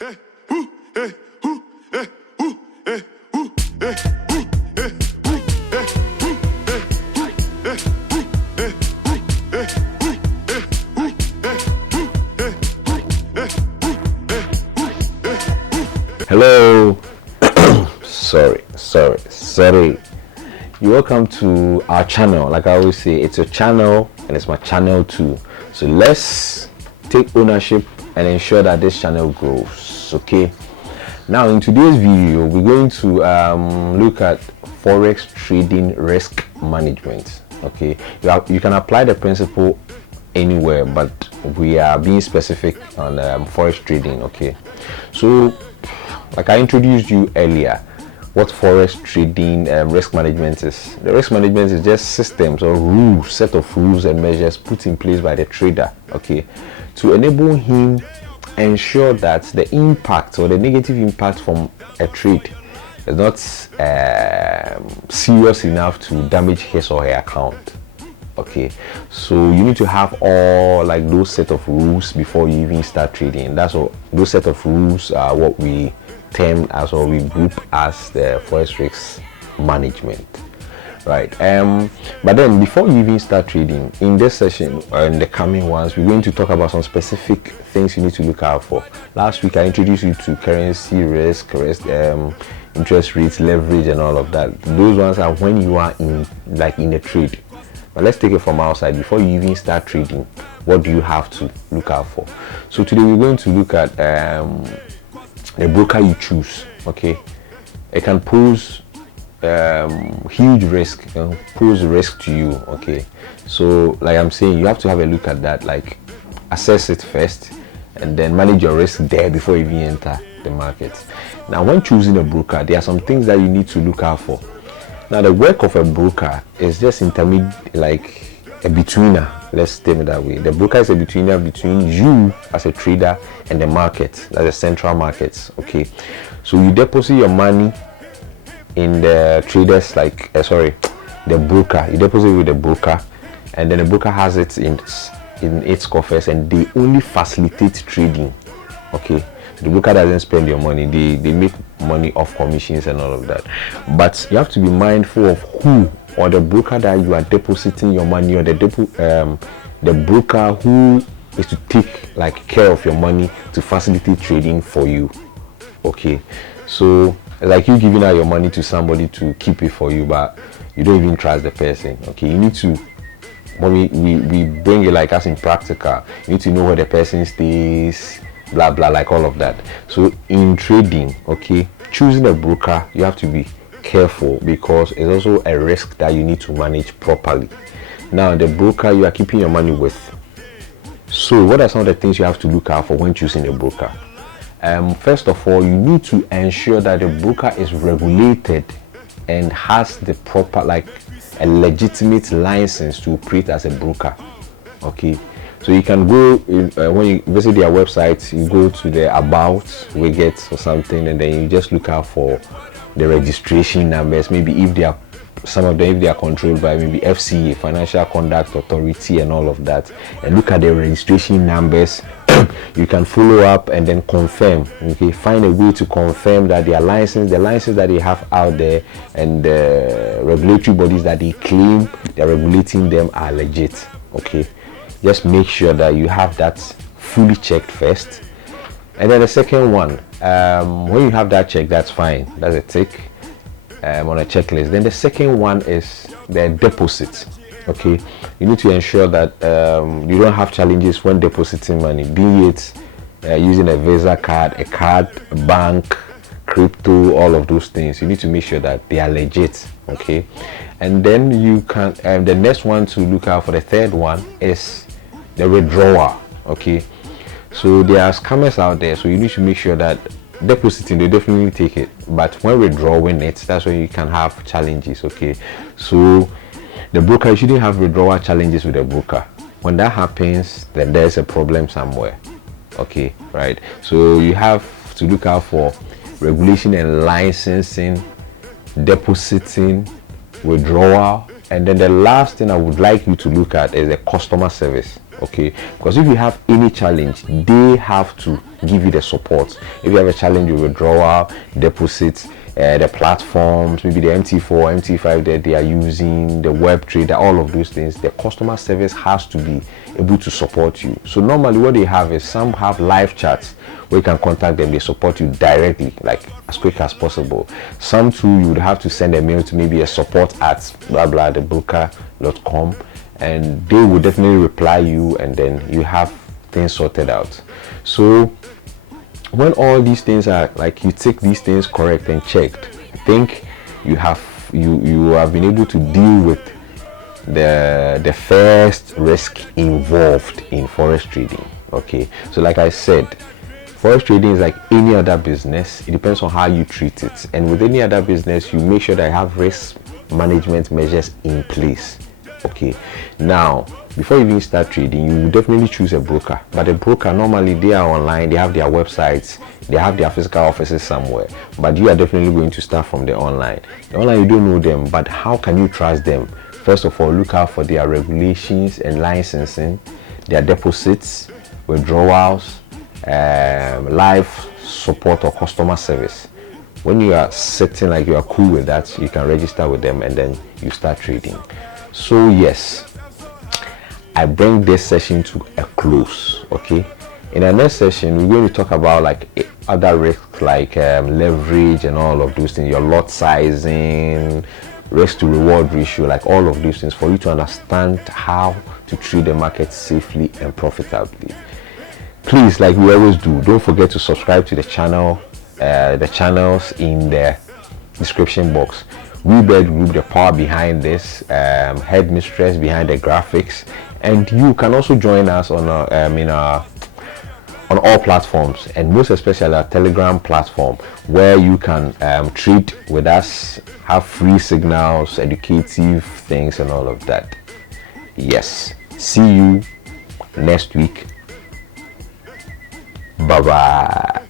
Hello. sorry. You're welcome to our channel. Like I always say, it's your channel and it's my channel too. So let's take ownership and ensure that this channel grows. Okay. Now in today's video, we're going to look at Forex trading risk management. Okay. You can apply the principle anywhere, but we are being specific on Forex trading. Okay. So like I introduced you earlier, what Forex trading risk management is. The risk management is just systems or rules, set of rules and measures put in place by the trader, okay, to enable him ensure that the impact or the negative impact from a trade is not serious enough to damage his or her account. Okay, so you need to have all like those set of rules before you even start trading. That's all. Those set of rules are what we term as, or we group as, the Forex risk management, right? But then before you even start trading, in this session or in the coming ones, we're going to talk about some specific things you need to look out for. Last week I introduced you to currency risk, interest rates, leverage, and all of that. Those ones are when you are in a trade. But let's take it from outside. Before you even start trading, what do you have to look out for? So today we're going to look at the broker you choose. Okay, it can pose huge risk, pose risk to you. Okay, so like I'm saying, you have to have a look at that, like assess it first and then manage your risk there before you even enter the market. Now when choosing a broker, there are some things that you need to look out for. Now the work of a broker is just intermediate, like a betweener. Let's term it that way. The broker is a betweener between you as a trader and the market, that's the central markets. Okay, so you deposit your money in the traders, the broker. You deposit with the broker, and then the broker has it in its coffers, and they only facilitate trading. Okay, the broker doesn't spend your money. They make money off commissions and all of that. But you have to be mindful of who, or the broker that you are depositing your money, or the broker who is to take care of your money to facilitate trading for you. Okay, so like you giving out your money to somebody to keep it for you, but you don't even trust the person. Okay, you need to, when we bring it like us in practical, you need to know where the person stays, blah blah, like all of that. So in trading, okay, choosing a broker, you have to be careful because it's also a risk that you need to manage properly. Now the broker you are keeping your money with, so what are some of the things you have to look out for when choosing a broker? First of all, you need to ensure that the broker is regulated and has the proper, a legitimate license to operate as a broker. Okay, so you can go when you visit their website, you go to the about widget or something, and then you just look out for the registration numbers. Maybe if they are, some of them, if they are controlled by maybe FCA, Financial Conduct Authority, and all of that, and look at the registration numbers. You can follow up and then confirm. Okay, find a way to confirm that their license, the license that they have out there, and the regulatory bodies that they claim they're regulating them are legit. Okay, just make sure that you have that fully checked first. And then the second one, when you have that check, that's fine, that's a tick on a checklist. Then the second one is the deposit. Okay, you need to ensure that you don't have challenges when depositing money, be it using a Visa card, a bank, crypto, all of those things. You need to make sure that they are legit. Okay, and then you can, the next one to look out for, the third one, is the withdrawal. Okay, so there are scammers out there, so you need to make sure that depositing, they definitely take it, but when withdrawing it, that's when you can have challenges. Okay, so the broker, you shouldn't have withdrawal challenges with the broker. When that happens, then there's a problem somewhere. Okay, right? So you have to look out for regulation and licensing, depositing, withdrawal, and then the last thing I would like you to look at is the customer service. Okay, because if you have any challenge, they have to give you the support. If you have a challenge with withdrawal, deposits, the platforms, maybe the MT4, MT5 that they are using, the web trader, all of those things, the customer service has to be able to support you. So normally what they have is, some have live chats where you can contact them, they support you directly, like as quick as possible. Some too, you would have to send a mail to maybe a support at blah blah thebroker.com, and they will definitely reply you, and then you have things sorted out. So when all these things are, like, you take these things correct and checked, I think you have been able to deal with the first risk involved in forex trading. Okay, so like I said, forex trading is like any other business. It depends on how you treat it, and with any other business, you make sure that you have risk management measures in place. Okay, now before you even start trading, you will definitely choose a broker. But the broker, normally they are online, they have their websites, they have their physical offices somewhere, but you are definitely going to start from the online. You don't know them, but how can you trust them? First of all, look out for their regulations and licensing, their deposits, withdrawals, live support or customer service. When you are sitting, like, you are cool with that, you can register with them and then you start trading. So yes, I bring this session to a close. Okay, in the next session we're going to talk about like other risks, like leverage and all of those things, your lot sizing, risk to reward ratio, like all of these things, for you to understand how to trade the market safely and profitably. Please, like we always do, don't forget to subscribe to the channel, the channels in the description box. WeBet Group, the power behind this, headmistress behind the graphics, and you can also join us on on all platforms, and most especially our Telegram platform, where you can trade with us, have free signals, educative things, and all of that. Yes, see you next week. Bye bye.